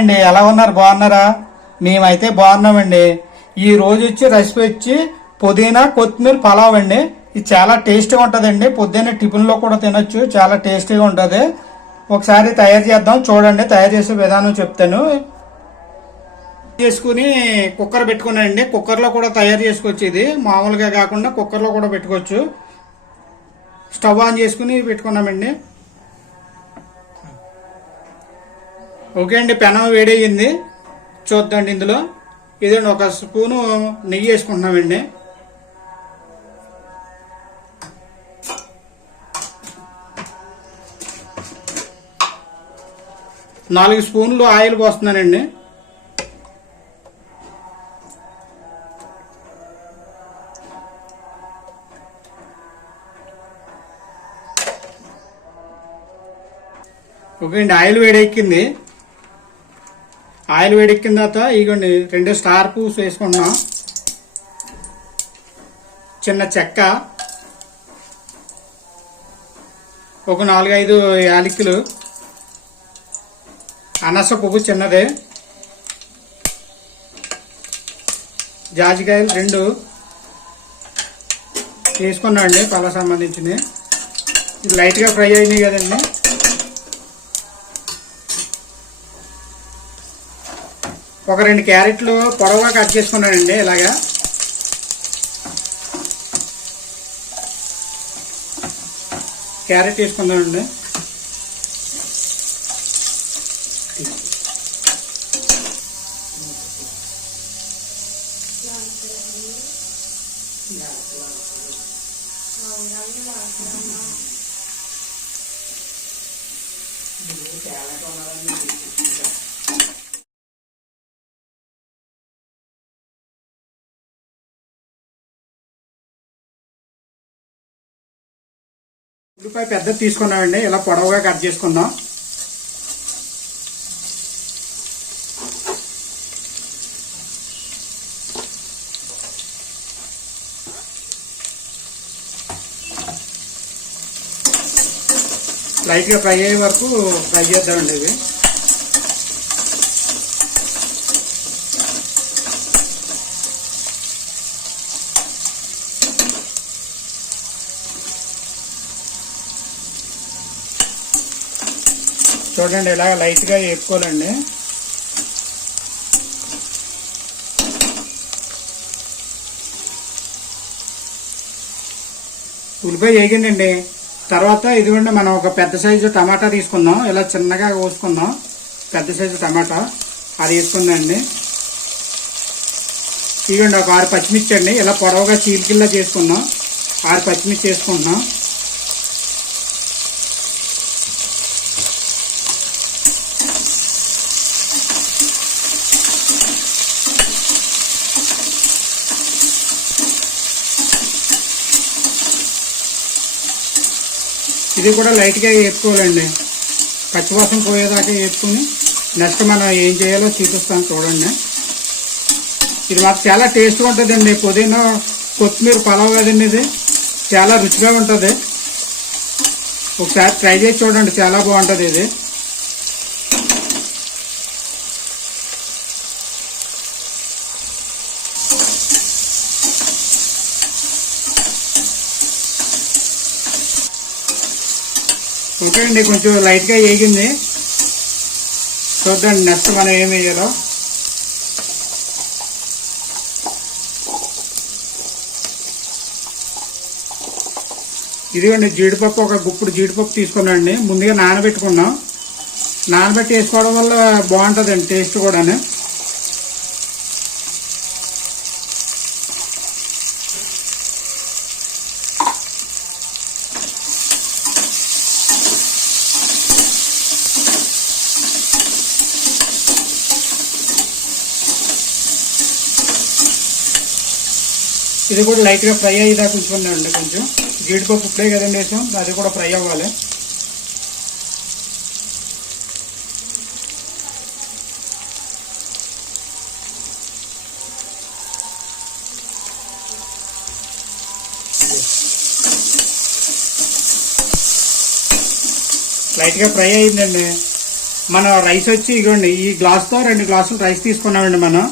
అండి ఎలా ఉన్నారు? బాగున్నారా? మేమైతే బాగున్నామండి. ఈ రోజు వచ్చి రెసిపీ వచ్చి పుదీనా కొత్తిమీర పలావ్ అండి. ఇది చాలా టేస్టీగా ఉంటుందండి. పొద్దున్నే టిఫిన్లో కూడా తినొచ్చు. చాలా టేస్టీగా ఉంటుంది. ఒకసారి తయారు చేద్దాం. చూడండి. తయారు చేసే విధానం చెప్తాను. చేసుకుని కుక్కర్ పెట్టుకున్నానండి. కుక్కర్లో కూడా తయారు చేసుకోవచ్చు ఇది. మామూలుగా కాకుండా కుక్కర్లో కూడా పెట్టుకోవచ్చు. స్టవ్ ఆన్ చేసుకుని పెట్టుకున్నామండి. ఓకే అండి పెనం వేడయ్యింది. చూద్దండి ఇందులో. ఇదండి ఒక స్పూను నెయ్యి వేసుకుంటున్నామండి. నాలుగు స్పూన్లు ఆయిల్ పోస్తున్నానండి. ఓకే అండి ఆయిల్ వేడెక్కింది. ఆయిల్ వేడెక్కిన తర్వాత ఇగోండి రెండు స్టార్ పూస్ వేసుకుంటున్నాం. చిన్న చెక్క. ఒక నాలుగైదు యాలకులు. అనస పువ్వు చిన్నదే. జాజికాయలు రెండు. వేసుకున్నామండి పళ్ళ సంబంధించినవి. లైట్గా ఫ్రై అయినాయి కదండి. ఒక రెండు క్యారెట్లు పొడవుగా కట్ చేసుకున్నానండి ఇలాగా. క్యారెట్ తీసుకుందామండి. ఉల్లిపాయ పెద్ద తీసుకున్నామండి. ఇలా పొడవుగా కట్ చేసుకుందాం. లైట్గా ఫ్రై అయ్యే వరకు ఫ్రై చేద్దామండి ఇవి. చూడండి ఇలాగ లైట్గా వేపుకోవాలండి. ఉల్లిపాయ వేగిందండి. తర్వాత ఇదిగోండి మనం ఒక పెద్ద సైజు టమాటా తీసుకుందాం. ఇలా చిన్నగా కోసుకుందాం. పెద్ద సైజు టమాటా. అది వేసుకుందండి. ఇదిగోండి ఒక ఆరు పచ్చిమిర్చి అండి. ఇలా పొడవుగా చీలికిల్లా చేసుకుందాం. ఆరు పచ్చిమిర్చి వేసుకుంటున్నాం. ఇది కూడా లైట్గా వేపుకోవాలండి పచ్చివాసన పోయేదాకా వేపుకొని నెక్స్ట్ మనం ఏం చేయాలో చూపిస్తాను చూడండి. ఇది మాకు చాలా టేస్ట్గా ఉంటుందండి. పుదీనా కొత్తిమీర పలావ్ కదండి ఇది. చాలా రుచిగా ఉంటుంది. ఒకసారి ట్రై చేసి చూడండి. చాలా బాగుంటుంది ఇది. ఓకే అండి కొంచెం లైట్గా వేగింది. చూద్దండి నెక్స్ట్ మనం ఏం వేయాలో. ఇదిగోండి జీడిపప్పు ఒక గుప్పుడు జీడిపప్పు తీసుకున్నాండి ముందుగా నానబెట్టుకున్నాం. నానబెట్టి వేసుకోవడం వల్ల బాగుంటుందండి టేస్ట్ కూడాను. ఇది కూడా లైట్గా ఫ్రై అయ్యేదాకా ఉంచుకున్నామండి కొంచెం. జీడిపప్పు ఇప్పుడే కదండి వేసాం అది కూడా ఫ్రై అవ్వాలి. లైట్గా ఫ్రై అయిందండి మన రైస్ వచ్చి ఇగోండి ఈ గ్లాస్తో రెండు గ్లాసులు రైస్ తీసుకున్నామండి మనం.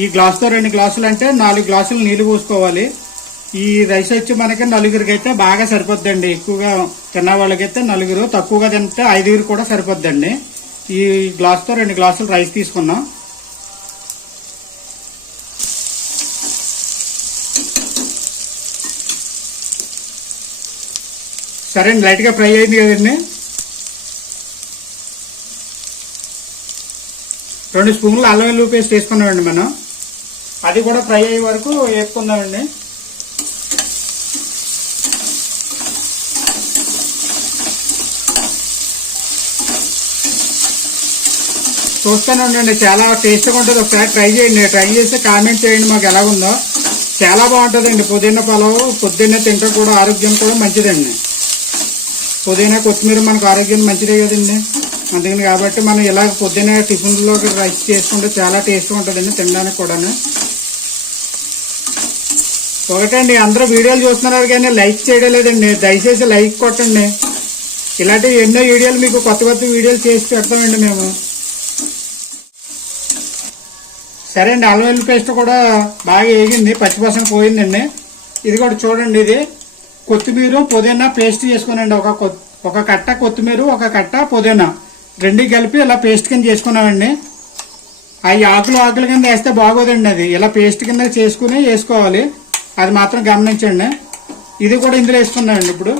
ఈ గ్లాస్తో రెండు గ్లాసులు అంటే నాలుగు గ్లాసులు నీళ్ళు పోసుకోవాలి. ఈ రైస్ వచ్చి మనకి నలుగురికి అయితే బాగా సరిపోద్దండి. ఎక్కువగా తిన్న వాళ్ళకైతే నలుగురు తక్కువగా తింటే ఐదుగురు కూడా సరిపోద్దండి. ఈ గ్లాస్తో రెండు గ్లాసులు రైస్ తీసుకున్నాం. సరే అండి లైట్గా ఫ్రై అయింది కదండి. రెండు స్పూన్లు అల్లం వెల్లుల్లి పేస్ట్ వేసుకున్నామండి మనం. అది కూడా ఫ్రై అయ్యే వరకు వేసుకుందామండి చూస్తూనే ఉండండి చాలా టేస్ట్గా ఉంటుంది. ఒకసారి ట్రై చేయండి. ట్రై చేసి కామెంట్ చేయండి మాకు ఎలా ఉందో. చాలా బాగుంటుందండి. పుదీనా పొలం పొద్దున్నే తింటే కూడా ఆరోగ్యం కూడా మంచిదండి. పుదీనా కొత్తిమీర మనకు ఆరోగ్యం మంచిదే కదండి. అందుకని కాబట్టి మనం ఇలా పొద్దున్నే టిఫిన్లోకి రైస్ చేసుకుంటే చాలా టేస్ట్గా ఉంటుందండి తినడానికి కూడాను. ఒకటండి అందరూ వీడియోలు చూస్తున్నారు కానీ లైక్ చేయడం లేదండి. దయచేసి లైక్ కొట్టండి. ఇలాంటి ఎన్నో వీడియోలు మీకు కొత్త కొత్త వీడియోలు చేసి పెడతామండి మేము. సరే అండి అల్లం వెల్లుల్లి పేస్ట్ కూడా బాగా వేగింది. పచ్చిపసన పోయిందండి. ఇది కూడా చూడండి ఇది. కొత్తిమీర పుదీనా పేస్ట్ చేసుకోనండి ఒక ఒక కట్ట కొత్తిమీర ఒక కట్ట పుదీనా. రెండు కలిపి ఇలా పేస్ట్ కింద చేసుకున్నామండి అవి ఆకులు ఆకులు కింద వేస్తే బాగోదండి అది. ఇలా పేస్ట్ కింద చేసుకుని వేసుకోవాలి. అది మాత్రం గమనించండి. ఇది కూడా ఇందులో వేసుకున్నామండి ఇప్పుడు.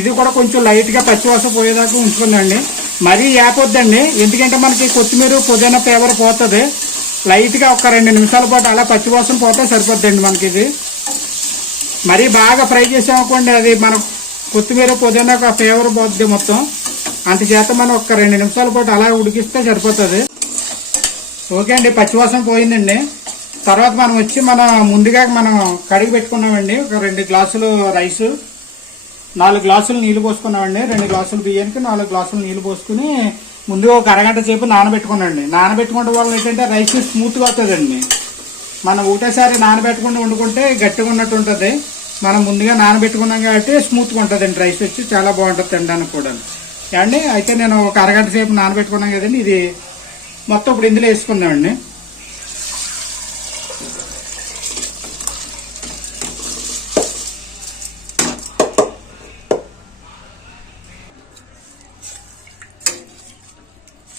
ఇది కూడా కొంచెం లైట్గా పచ్చివాస పోయేదాకా ఉంచుకుందండి. మరీ యాపొద్దండి ఎందుకంటే మనకి కొత్తిమీర పుదీనా ఫ్లేవర్ పోతుంది. లైట్గా ఒక రెండు నిమిషాల పాటు అలా పచ్చివాసన పోతే సరిపోద్దండి మనకి ఇది మరీ బాగా ఫ్రై చేసామనుకోండి అది మనకు కొత్తిమీర పుదీనా ఫ్లేవర్ పోతుంది మొత్తం. అందుచేత మనం ఒక రెండు నిమిషాల పాటు అలా ఉడికిస్తే సరిపోతుంది. ఓకే అండి పచ్చివాసం పోయిందండి. తర్వాత మనం వచ్చి మన ముందుగా మనం కడిగి పెట్టుకున్నామండి. ఒక రెండు గ్లాసులు రైస్ నాలుగు గ్లాసులు నీళ్ళు పోసుకున్నామండి. రెండు గ్లాసులు బియ్యానికి నాలుగు గ్లాసులు నీళ్ళు పోసుకుని ముందుగా ఒక అరగంట సేపు నానబెట్టుకున్నాండి నానబెట్టుకోవడం వల్ల ఏంటంటే రైస్ స్మూత్గా అవుతుందండి. మనం ఒకటేసారి నానబెట్టకుండా వండుకుంటే గట్టిగా ఉన్నట్టు ఉంటుంది మనం ముందుగా నానబెట్టుకున్నాం కాబట్టి స్మూత్గా ఉంటుందండి రైస్ వచ్చి చాలా బాగుంటుంది తినడానికి కూడా అండి అయితే నేను ఒక అరగంట సేపు నానబెట్టుకున్నాం కదండి ఇది మొత్తం ఇప్పుడు ఇందులో వేసుకుందామండి.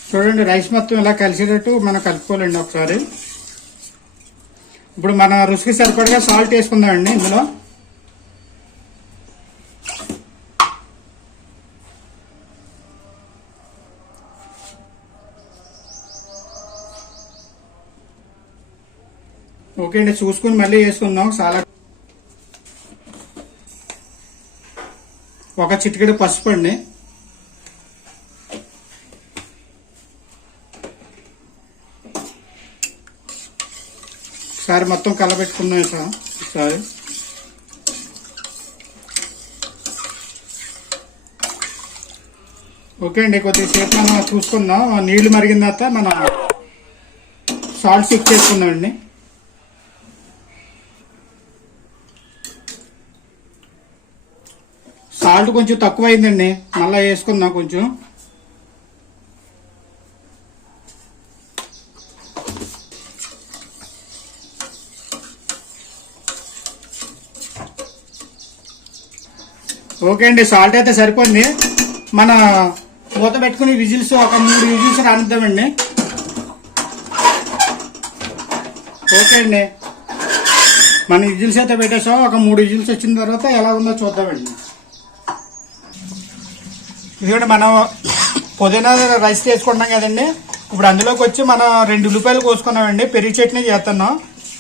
చూడండి రైస్ మొత్తం ఇలా కలిసేటట్టు మనం కలుపుకోవాలండి ఒకసారి. ఇప్పుడు మన రుచికి సరిపడగా సాల్ట్ వేసుకుందామండి ఇందులో. ఓకే అండి చూసుకుని మళ్ళీ వేసుకుందాం. చాలా ఒక చిటికెడు పసుపు అండి. ఒకసారి మొత్తం కలబెట్టుకున్నాం సార్. ఒకసారి ఓకే అండి కొద్దిసేపు మనం చూసుకుందాం. నీళ్ళు మరిగిన తర్వాత మనం సాల్ట్ చెక్ చేసుకుందాం అండి సాల్ట్ కొంచెం తక్కువ అయిందండి మళ్ళీ వేసుకుందాం కొంచెం. ఓకే అండి సాల్ట్ అయితే సరిపోయింది. మన మూత పెట్టుకుని విజిల్స్ ఒక మూడు విజిల్స్ రానిద్దామండి. ఓకే అండి. మన విజిల్స్ అయితే పెట్టేసాం. ఒక మూడు విజిల్స్ వచ్చిన తర్వాత ఎలా ఉందో చూద్దామండి. ఇదిగోండి మనం పుదీనా రైస్ చేసుకుంటున్నాం కదండి. ఇప్పుడు అందులోకి వచ్చి మనం రెండు ఉల్లిపాయలు కోసుకున్నామండి. పెరుగు చట్నీ చేస్తున్నాం.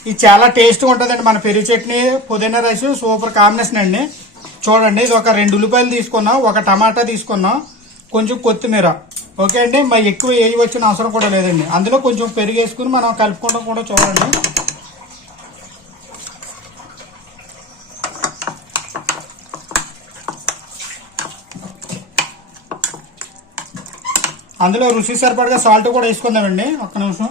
ఇది చాలా టేస్ట్గా ఉంటుందండి మన పెరుగు చట్నీ పుదీనా రైస్ సూపర్ కాంబినేషన్ అండి. చూడండి ఇది ఒక రెండు ఉల్లిపాయలు తీసుకున్నాం ఒక టమాటా తీసుకున్నాం కొంచెం కొత్తిమీర. ఓకే అండి? మరి ఎక్కువ ఏది వచ్చిన అవసరం కూడా లేదండి. అందులో కొంచెం పెరుగు వేసుకుని మనం కలుపుకోవడం కూడా చూడండి. అందులో రుచి సరిపడగా సాల్ట్ కూడా వేసుకుందామండి. ఒక్క నిమిషం.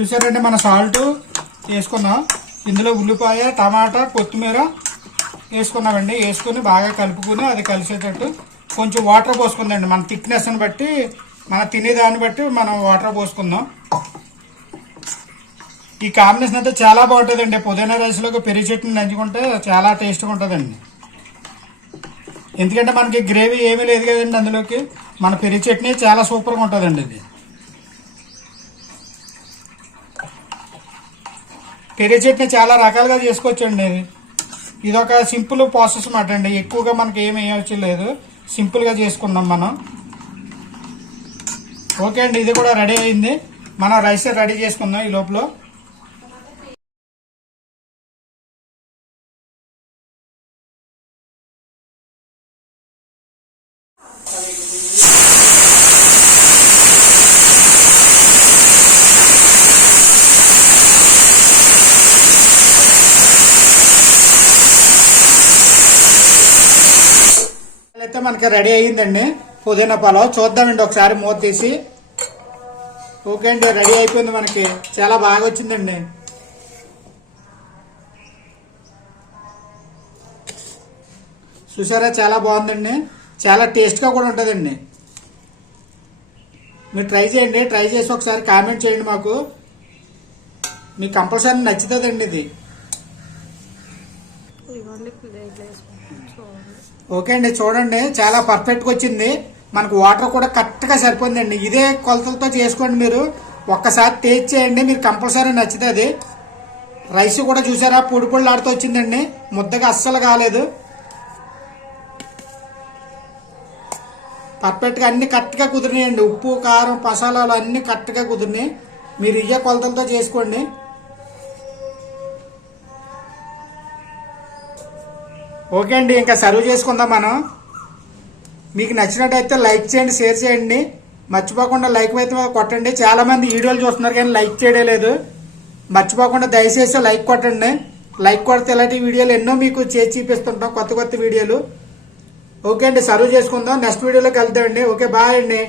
చూసారండి మన సాల్ట్ వేసుకున్నాం. ఇందులో ఉల్లిపాయ టమాటా కొత్తిమీర వేసుకున్నామండి. వేసుకుని బాగా కలుపుకుని అది కలిసేటట్టు కొంచెం వాటర్ పోసుకుందండి. మన థిక్నెస్ని బట్టి మన తినేదాన్ని బట్టి మనం వాటర్ పోసుకుందాం. ఈ కాంబినేషన్ అయితే చాలా బాగుంటుందండి. పుదీనా రైస్లోకి పెరుగు చట్నీ నంచుకుంటే చాలా టేస్ట్గా ఉంటుందండి. ఎందుకంటే మనకి గ్రేవీ ఏమీ లేదు కదండి అందులోకి. మన పెరుగు చట్నీ చాలా సూపర్గా ఉంటుందండి ఇది. పెరుగు చట్నీ చాలా రకాలుగా చేసుకోవచ్చండి. ఇది ఇది ఒక సింపుల్ ప్రాసెస్ మాట అండి. ఎక్కువగా మనకి ఏమి వేయవచ్చు లేదు సింపుల్గా చేసుకున్నాం మనం. ఓకే అండి ఇది కూడా రెడీ అయింది. మనం రైస్ రెడీ చేసుకుందాం ఈ లోపల అయితే మనకి రెడీ అయ్యిందండి. పుదీనా పలావ్ చూద్దామండి ఒకసారి మూత తీసి. ఓకే అండి రెడీ అయిపోయింది మనకి. చాలా బాగా వచ్చిందండి. చూసారా చాలా బాగుందండి. చాలా టేస్ట్గా కూడా ఉంటుందండి. మీరు ట్రై చేయండి ట్రై చేసి ఒకసారి కామెంట్ చేయండి మాకు. మీకు కంపల్సరీ నచ్చుతుందండి ఇది. ఓకే అండి చూడండి. చాలా పర్ఫెక్ట్గా వచ్చింది. మనకు వాటర్ కూడా కరెక్ట్గా సరిపోయిందండి. ఇదే కొలతలతో చేసుకోండి మీరు. ఒక్కసారి టేస్ట్ చేయండి. మీరు కంపల్సరీ నచ్చుతుంది రైస్ కూడా చూసారా? పొడి పొడిలాడుతూ వచ్చిందండి. ముద్దగా అస్సలు కాలేదు. పర్ఫెక్ట్గా అన్ని కరెక్ట్గా కుదిరినాయండి. ఉప్పు కారం మసాలాలు అన్ని కరెక్ట్గా కుదిరినాయి. మీరు ఇయ్యే కొలతలతో చేసుకోండి. ఓకే అండి ఇంకా సర్వ్ చేసుకుందాం మనం. మీకు నచ్చినట్టయితే లైక్ చేయండి షేర్ చేయండి. మర్చిపోకుండా లైక్ అయితే కొట్టండి. చాలా మంది వీడియోలు చూస్తున్నారు కానీ లైక్ చేయడం లేదు. మర్చిపోకుండా దయచేసి లైక్ కొట్టండి. లైక్ కొడితే ఇలాంటి వీడియోలు ఎన్నో మీకు చేసి చూపిస్తుంటాం కొత్త కొత్త వీడియోలు. ఓకే అండి సర్వ్ చేసుకుందాం. నెక్స్ట్ వీడియోలో కలుద్దామండి ఓకే బాయ్ అండి.